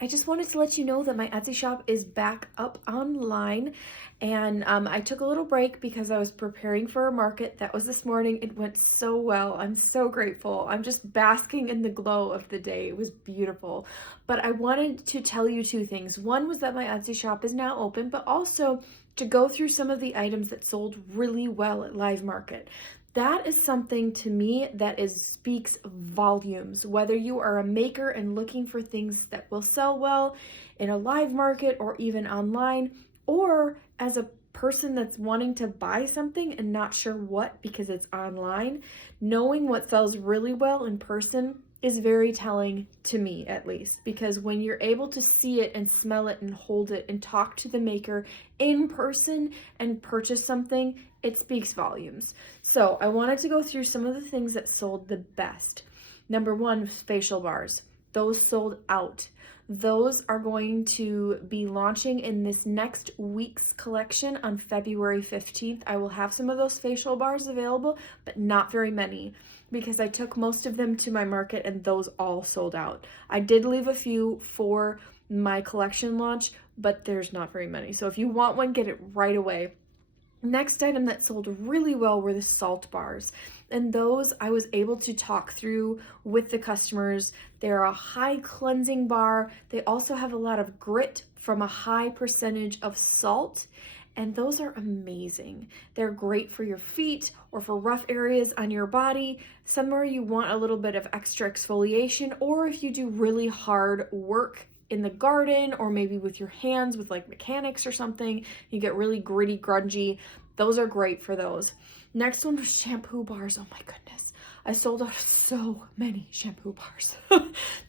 I just wanted to let you know that my Etsy shop is back up online, and I took a little break because I was preparing for a market that was this morning. It went so well. I'm so grateful. I'm just basking in the glow of the day. It was beautiful. But I wanted to tell you two things. One was that my Etsy shop is now open, but also to go through some of the items that sold really well at Live Market. That is something to me that speaks volumes. Whether you are a maker and looking for things that will sell well in a live market or even online, or as a person that's wanting to buy something and not sure what because it's online, knowing what sells really well in person is very telling to me, at least, because when you're able to see it and smell it and hold it and talk to the maker in person and purchase something, it speaks volumes. So I wanted to go through some of the things that sold the best. Number one, facial bars. Those sold out. Those are going to be launching in this next week's collection on February 15th. I will have some of those facial bars available, but not very many, because I took most of them to my market and those all sold out. I did leave a few for my collection launch, but there's not very many. So if you want one, get it right away. Next item that sold really well were the salt bars, and those I was able to talk through with the customers. They're a high cleansing bar. They also have a lot of grit from a high percentage of salt, and those are amazing. They're great for your feet or for rough areas on your body, somewhere you want a little bit of extra exfoliation, or if you do really hard work in the garden or maybe with your hands with like mechanics or something, you get really gritty, grungy. Those are great for those. Next one was shampoo bars. Oh my goodness. I sold out so many shampoo bars.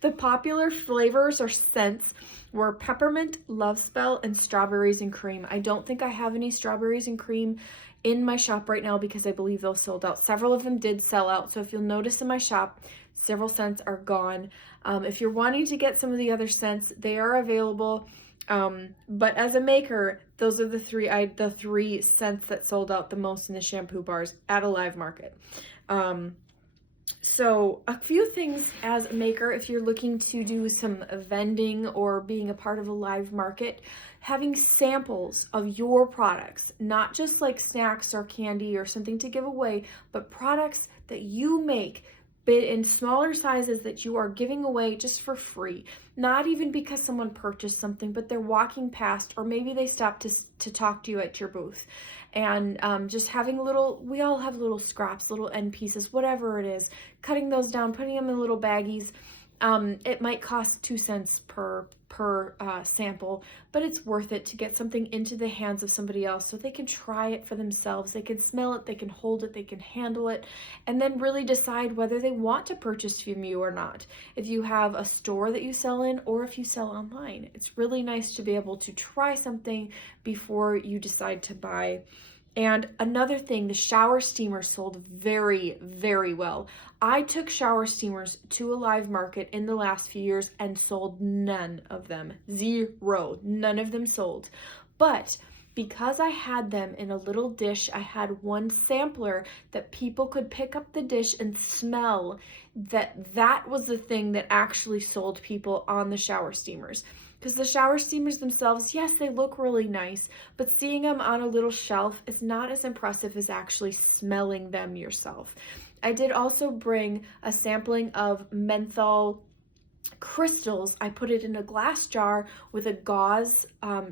The popular flavors or scents were peppermint, love spell, and strawberries and cream. I don't think I have any strawberries and cream in my shop right now because I believe those sold out. Several of them did sell out. So if you'll notice in my shop, several scents are gone. If you're wanting to get some of the other scents, they are available. But as a maker, those are the three scents that sold out the most in the shampoo bars at a live market. So a few things as a maker, if you're looking to do some vending or being a part of a live market, having samples of your products, not just like snacks or candy or something to give away, but products that you make in smaller sizes that you are giving away just for free. Not even because someone purchased something, but they're walking past, or maybe they stopped to talk to you at your booth. And just having we all have little scraps, little end pieces, whatever it is, cutting those down, putting them in little baggies. It might cost 2 cents per sample, but it's worth it to get something into the hands of somebody else so they can try it for themselves. They can smell it, they can hold it, they can handle it, and then really decide whether they want to purchase from you or not. If you have a store that you sell in or if you sell online, it's really nice to be able to try something before you decide to buy. And another thing, the shower steamer sold very, very well. I took shower steamers to a live market in the last few years and sold none of them. Zero. None of them sold. But because I had them in a little dish, I had one sampler that people could pick up the dish and smell. That was the thing that actually sold people on the shower steamers. Because the shower steamers themselves, yes, they look really nice, but seeing them on a little shelf is not as impressive as actually smelling them yourself. I did also bring a sampling of menthol crystals. I put it in a glass jar with a gauze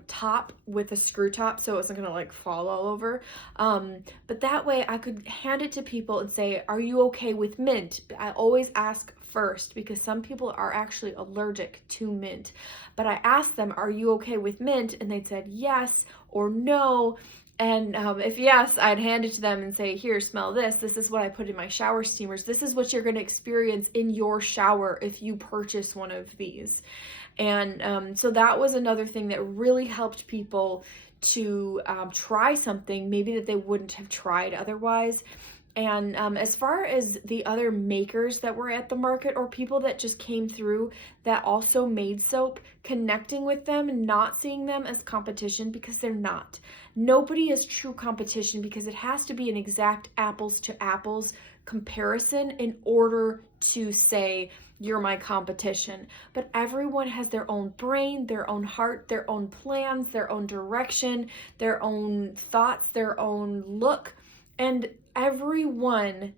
top with a screw top so it wasn't gonna like fall all over. But that way I could hand it to people and say, are you okay with mint? I always ask first because some people are actually allergic to mint. But I asked them, are you okay with mint? And they said yes or no. And if yes, I'd hand it to them and say, here, smell this. This is what I put in my shower steamers. This is what you're going to experience in your shower if you purchase one of these. And so that was another thing that really helped people to try something maybe that they wouldn't have tried otherwise. And as far as the other makers that were at the market or people that just came through that also made soap, connecting with them and not seeing them as competition, because they're not. Nobody is true competition because it has to be an exact apples to apples comparison in order to say you're my competition. But everyone has their own brain, their own heart, their own plans, their own direction, their own thoughts, their own look. And everyone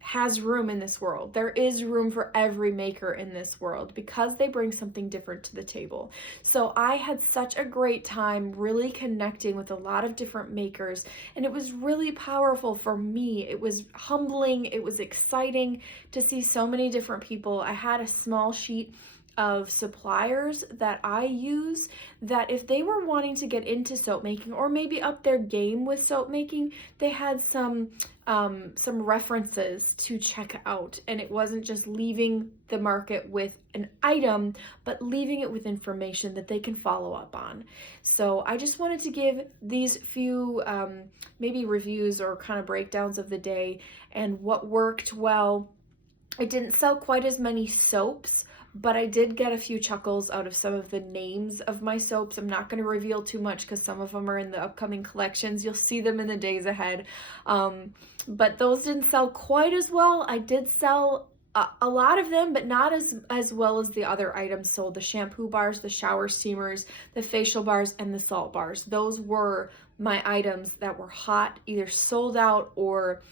has room in this world. There is room for every maker in this world because they bring something different to the table. So I had such a great time really connecting with a lot of different makers, and it was really powerful for me. It was humbling, it was exciting to see so many different people. I had a small sheet of suppliers that I use that if they were wanting to get into soap making or maybe up their game with soap making, they had some references to check out, and it wasn't just leaving the market with an item, but leaving it with information that they can follow up on. So I just wanted to give these few maybe reviews or kind of breakdowns of the day and what worked well. I didn't sell quite as many soaps, but I did get a few chuckles out of some of the names of my soaps. I'm not going to reveal too much because some of them are in the upcoming collections. You'll see them in the days ahead. But those didn't sell quite as well. I did sell a lot of them, but not as well as the other items sold. The shampoo bars, the shower steamers, the facial bars, and the salt bars. Those were my items that were hot, either sold out or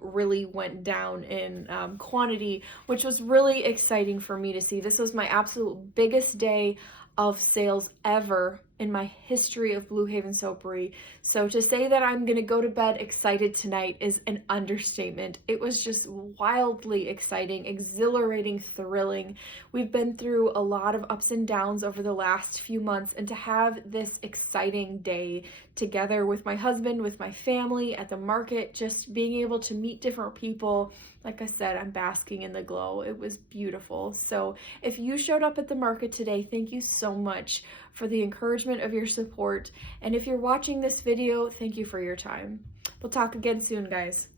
really went down in quantity, which was really exciting for me to see. This was my absolute biggest day of sales ever in my history of Blue Haven Soapery. So to say that I'm gonna go to bed excited tonight is an understatement. It was just wildly exciting, exhilarating, thrilling. We've been through a lot of ups and downs over the last few months, and to have this exciting day together with my husband, with my family, at the market, just being able to meet different people. Like I said, I'm basking in the glow. It was beautiful. So if you showed up at the market today, thank you so much for the encouragement of your support. And if you're watching this video, thank you for your time. We'll talk again soon, guys.